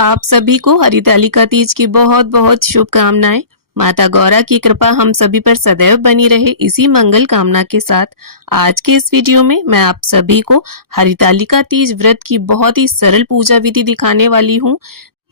आप सभी को हरितालिका तीज की बहुत बहुत शुभकामनाएं। माता गौरा की कृपा हम सभी पर सदैव बनी रहे, इसी मंगल कामना के साथ आज के इस वीडियो में मैं आप सभी को हरितालिका तीज व्रत की बहुत ही सरल पूजा विधि दिखाने वाली हूँ।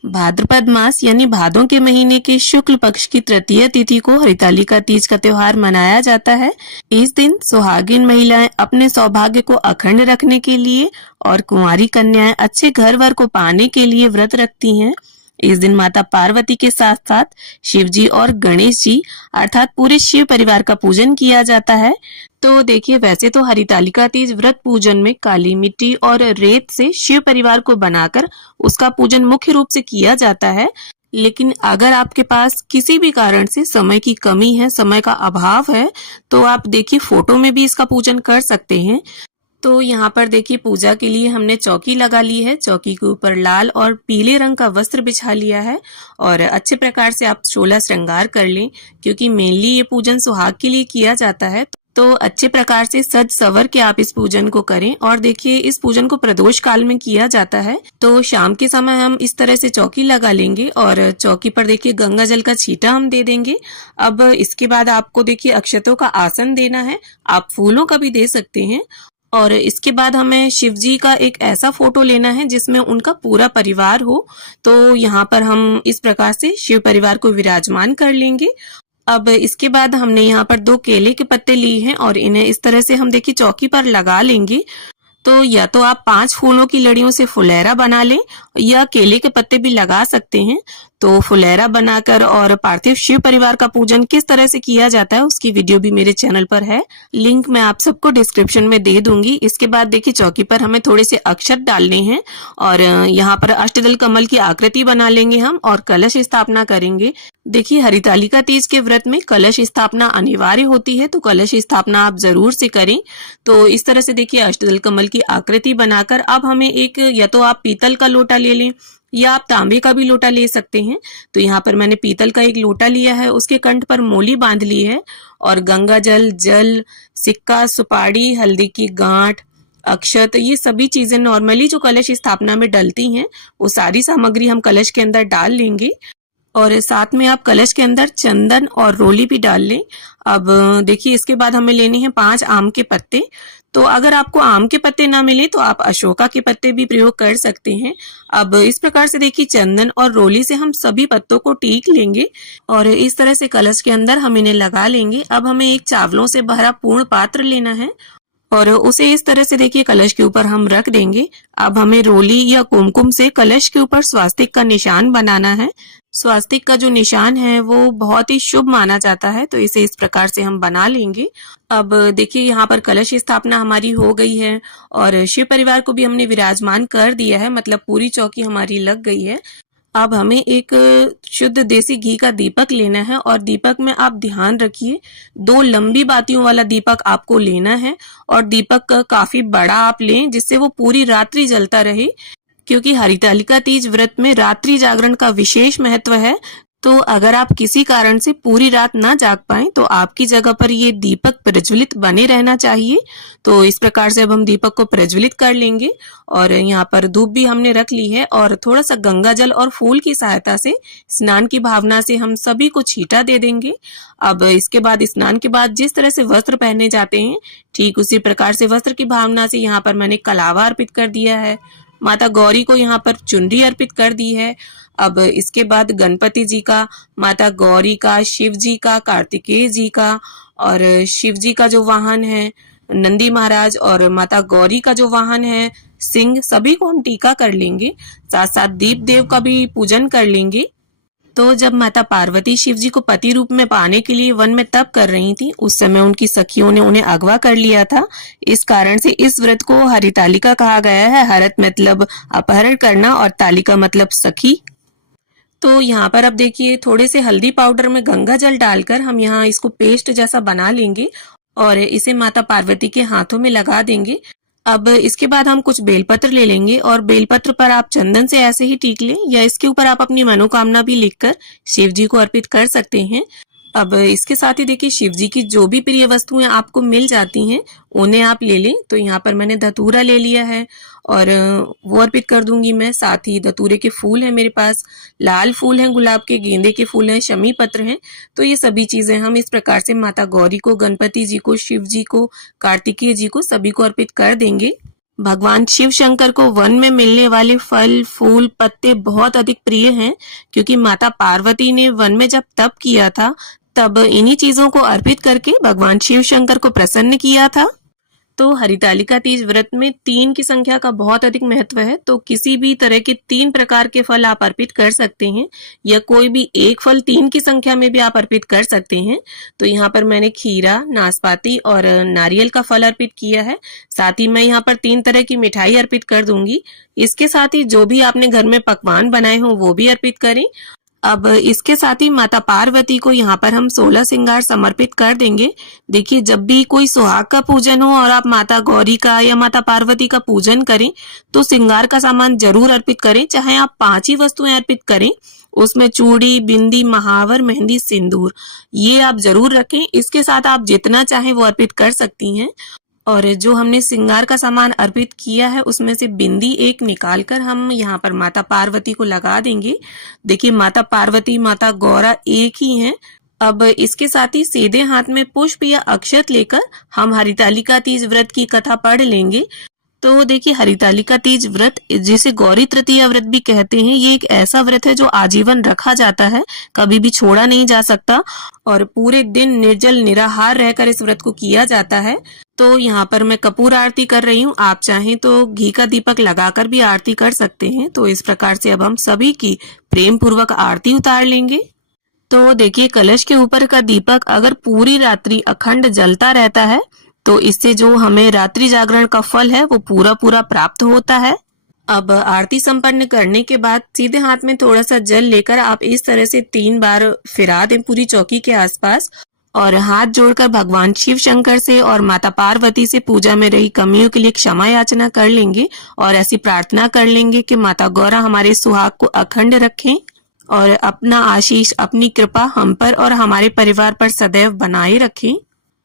भाद्रपद मास यानी भादों के महीने के शुक्ल पक्ष की तृतीय तिथि को हरितालिका तीज का त्योहार मनाया जाता है। इस दिन सुहागिन महिलाएं अपने सौभाग्य को अखंड रखने के लिए और कुंवारी कन्याएं अच्छे घर वर को पाने के लिए व्रत रखती हैं। इस दिन माता पार्वती के साथ साथ शिव जी और गणेश जी अर्थात पूरे शिव परिवार का पूजन किया जाता है। तो देखिए, वैसे तो हरितालिका तीज व्रत पूजन में काली मिट्टी और रेत से शिव परिवार को बनाकर उसका पूजन मुख्य रूप से किया जाता है। लेकिन अगर आपके पास किसी भी कारण से समय की कमी है, समय का अभाव है, तो आप देखिए फोटो में भी इसका पूजन कर सकते हैं। तो यहाँ पर देखिए, पूजा के लिए हमने चौकी लगा ली है। चौकी के ऊपर लाल और पीले रंग का वस्त्र बिछा लिया है और अच्छे प्रकार से आप 16 श्रृंगार कर लें, क्योंकि मेनली ये पूजन सुहाग के लिए किया जाता है। तो अच्छे प्रकार से सज सवर के आप इस पूजन को करें। और देखिए, इस पूजन को प्रदोष काल में किया जाता है। तो शाम के समय हम इस तरह से चौकी लगा लेंगे और चौकी पर देखिए गंगा जल का छींटा हम दे देंगे। अब इसके बाद आपको देखिए अक्षतों का आसन देना है, आप फूलों का भी दे सकते हैं। और इसके बाद हमें शिव जी का एक ऐसा फोटो लेना है जिसमें उनका पूरा परिवार हो। तो यहाँ पर हम इस प्रकार से शिव परिवार को विराजमान कर लेंगे। अब इसके बाद हमने यहाँ पर 2 केले के पत्ते लिए हैं और इन्हें इस तरह से हम देखिए चौकी पर लगा लेंगे। तो या तो आप 5 फूलों की लड़ियों से फुलेरा बना लें या केले के पत्ते भी लगा सकते हैं। तो फुलेरा बनाकर और पार्थिव शिव परिवार का पूजन किस तरह से किया जाता है उसकी वीडियो भी मेरे चैनल पर है, लिंक मैं आप सबको डिस्क्रिप्शन में दे दूंगी। इसके बाद देखिए, चौकी पर हमें थोड़े से अक्षत डालने हैं और यहाँ पर अष्टदल कमल की आकृति बना लेंगे हम और कलश स्थापना करेंगे। देखिए, हरितालिका तीज के व्रत में कलश स्थापना अनिवार्य होती है, तो कलश स्थापना आप जरूर से करें। तो इस तरह से देखिए अष्टदल कमल की आकृति बनाकर अब हमें एक, या तो आप पीतल का लोटा ले लें या आप तांबे का भी लोटा ले सकते हैं। तो यहाँ पर मैंने पीतल का एक लोटा लिया है, उसके कंठ पर मोली बांध ली है और गंगा जल, सिक्का, सुपारी, हल्दी की गांठ, अक्षत, ये सभी चीजें नॉर्मली जो कलश स्थापना में डलती हैं वो सारी सामग्री हम कलश के अंदर डाल लेंगे। और साथ में आप कलश के अंदर चंदन और रोली भी डाल लें। अब देखिए, इसके बाद हमें लेने हैं 5 आम के पत्ते। तो अगर आपको आम के पत्ते ना मिले तो आप अशोका के पत्ते भी प्रयोग कर सकते हैं। अब इस प्रकार से देखिए चंदन और रोली से हम सभी पत्तों को टीक लेंगे और इस तरह से कलश के अंदर हम इन्हें लगा लेंगे। अब हमें एक चावलों से भरा पूर्ण पात्र लेना है और उसे इस तरह से देखिए कलश के ऊपर हम रख देंगे। अब हमें रोली या कुमकुम से कलश के ऊपर स्वास्तिक का निशान बनाना है। स्वास्तिक का जो निशान है वो बहुत ही शुभ माना जाता है, तो इसे इस प्रकार से हम बना लेंगे। अब देखिए, यहाँ पर कलश स्थापना हमारी हो गई है और शिव परिवार को भी हमने विराजमान कर दिया है, मतलब पूरी चौकी हमारी लग गई है। अब हमें एक शुद्ध देसी घी का दीपक लेना है और दीपक में आप ध्यान रखिए 2 लंबी बातियों वाला दीपक आपको लेना है और दीपक काफी बड़ा आप लें जिससे वो पूरी रात्रि जलता रहे, क्योंकि हरितालिका तीज व्रत में रात्रि जागरण का विशेष महत्व है। तो अगर आप किसी कारण से पूरी रात ना जाग पाए तो आपकी जगह पर ये दीपक प्रज्वलित बने रहना चाहिए। तो इस प्रकार से अब हम दीपक को प्रज्वलित कर लेंगे और यहाँ पर धूप भी हमने रख ली है और थोड़ा सा गंगा जल और फूल की सहायता से स्नान की भावना से हम सभी को छींटा दे देंगे। अब इसके बाद स्नान के बाद जिस तरह से वस्त्र पहने जाते हैं ठीक उसी प्रकार से वस्त्र की भावना से यहाँ पर मैंने कलावा अर्पित कर दिया है। माता गौरी को यहाँ पर चुनरी अर्पित कर दी है। अब इसके बाद गणपति जी का, माता गौरी का, शिव जी का, कार्तिकेय जी का और शिव जी का जो वाहन है नंदी महाराज और माता गौरी का जो वाहन है सिंह, सभी को हम टीका कर लेंगे। साथ साथ दीप देव का भी पूजन कर लेंगे। तो जब माता पार्वती शिव जी को पति रूप में पाने के लिए वन में तप कर रही थी, उस समय उनकी सखियों ने उन्हें अगवा कर लिया था। इस कारण से इस व्रत को हरितालिका कहा गया है। हरत मतलब अपहरण करना और तालिका मतलब सखी। तो यहाँ पर अब देखिए, थोड़े से हल्दी पाउडर में गंगा जल डालकर हम यहाँ इसको पेस्ट जैसा बना लेंगे और इसे माता पार्वती के हाथों में लगा देंगे। अब इसके बाद हम कुछ बेलपत्र ले लेंगे और बेलपत्र पर आप चंदन से ऐसे ही टीक लें या इसके ऊपर आप अपनी मनोकामना भी लिखकर शिव जी को अर्पित कर सकते हैं। अब इसके साथ ही देखिए, शिव जी की जो भी प्रिय वस्तुएं आपको मिल जाती हैं उन्हें आप ले लें। तो यहाँ पर मैंने धतूरा ले लिया है और वो अर्पित कर दूंगी मैं। साथ ही धतूरे के फूल हैं मेरे पास, लाल फूल हैं, गुलाब के, गेंदे के फूल हैं, शमी पत्र हैं। तो ये सभी चीजें हम इस प्रकार से माता गौरी को, गणपति जी को, शिव जी को, कार्तिकेय जी को, सभी को अर्पित कर देंगे। भगवान शिव शंकर को वन में मिलने वाले फल, फूल, पत्ते बहुत अधिक प्रिय हैं, क्योंकि माता पार्वती ने वन में जब तप किया था तब इन्हीं चीजों को अर्पित करके भगवान शिव शंकर को प्रसन्न किया था। तो हरितालिका तीज व्रत में 3 की संख्या का बहुत अधिक महत्व है। तो किसी भी तरह के 3 प्रकार के फल आप अर्पित कर सकते हैं, या कोई भी एक फल 3 की संख्या में भी आप अर्पित कर सकते हैं। तो यहाँ पर मैंने खीरा, नाशपाती और नारियल का फल अर्पित किया है। साथ ही मैं यहाँ पर 3 तरह की मिठाई अर्पित कर दूंगी। इसके साथ ही जो भी आपने घर में पकवान बनाए हो वो भी अर्पित करें। अब इसके साथ ही माता पार्वती को यहाँ पर हम 16 श्रृंगार समर्पित कर देंगे। देखिए, जब भी कोई सुहाग का पूजन हो और आप माता गौरी का या माता पार्वती का पूजन करें तो श्रृंगार का सामान जरूर अर्पित करें। चाहे आप 5 ही वस्तुएं अर्पित करें, उसमें चूड़ी, बिंदी, महावर, मेहंदी, सिंदूर, ये आप जरूर रखें। इसके साथ आप जितना चाहें वो अर्पित कर सकती हैं। और जो हमने श्रृंगार का सामान अर्पित किया है उसमें से बिंदी एक निकालकर हम यहाँ पर माता पार्वती को लगा देंगे। देखिए, माता पार्वती, माता गौरा एक ही हैं। अब इसके साथ ही सीधे हाथ में पुष्प या अक्षत लेकर हम हरितालिका तीज व्रत की कथा पढ़ लेंगे। तो देखिए, हरितालिका तीज व्रत, जिसे गौरी तृतीया व्रत भी कहते हैं, ये एक ऐसा व्रत है जो आजीवन रखा जाता है, कभी भी छोड़ा नहीं जा सकता और पूरे दिन निर्जल निराहार रहकर इस व्रत को किया जाता है। तो यहाँ पर मैं कपूर आरती कर रही हूँ, आप चाहें तो घी का दीपक लगाकर भी आरती कर सकते हैं। तो इस प्रकार से अब हम सभी की प्रेम पूर्वक आरती उतार लेंगे। तो देखिए, कलश के ऊपर का दीपक अगर पूरी रात्रि अखंड जलता रहता है तो इससे जो हमें रात्रि जागरण का फल है वो पूरा पूरा प्राप्त होता है। अब आरती संपन्न करने के बाद सीधे हाथ में थोड़ा सा जल लेकर आप इस तरह से 3 बार फिरा दें पूरी चौकी के आसपास और हाथ जोड़कर भगवान शिव शंकर से और माता पार्वती से पूजा में रही कमियों के लिए क्षमा याचना कर लेंगे और ऐसी प्रार्थना कर लेंगे कि माता गौरा हमारे सुहाग को अखंड रखें और अपना आशीष, अपनी कृपा हम पर और हमारे परिवार पर सदैव बनाए रखें।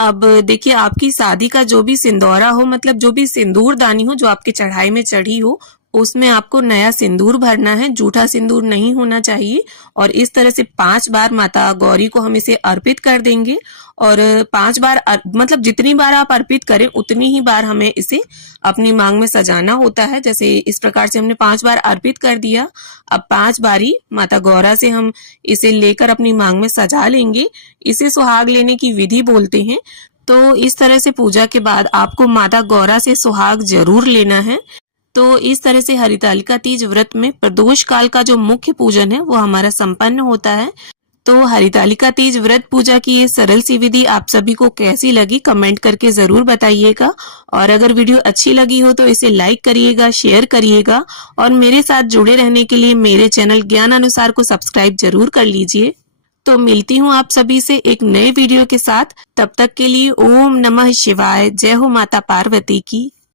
अब देखिए, आपकी शादी का जो भी सिंदूरा हो, मतलब जो भी सिंदूर दानी हो जो आपके चढ़ाई में चढ़ी हो, उसमें आपको नया सिंदूर भरना है, जूठा सिंदूर नहीं होना चाहिए। और इस तरह से 5 बार माता गौरी को हम इसे अर्पित कर देंगे और 5 बार मतलब जितनी बार आप अर्पित करें उतनी ही बार हमें इसे अपनी मांग में सजाना होता है। जैसे इस प्रकार से हमने 5 बार अर्पित कर दिया, अब 5 बारी माता गौरा से हम इसे लेकर अपनी मांग में सजा लेंगे। इसे सुहाग लेने की विधि बोलते हैं। तो इस तरह से पूजा के बाद आपको माता गौरा से सुहाग जरूर लेना है। तो इस तरह से हरितालिका तीज व्रत में प्रदोष काल का जो मुख्य पूजन है वो हमारा संपन्न होता है। तो हरितालिका तीज व्रत पूजा की ये सरल सी विधि आप सभी को कैसी लगी कमेंट करके जरूर बताइएगा। और अगर वीडियो अच्छी लगी हो तो इसे लाइक करिएगा, शेयर करिएगा और मेरे साथ जुड़े रहने के लिए मेरे चैनल ज्ञान अनुसार को सब्सक्राइब जरूर कर लीजिए। तो मिलती हूँ आप सभी से एक नए वीडियो के साथ। तब तक के लिए ओम नमः शिवाय। जय हो माता पार्वती की।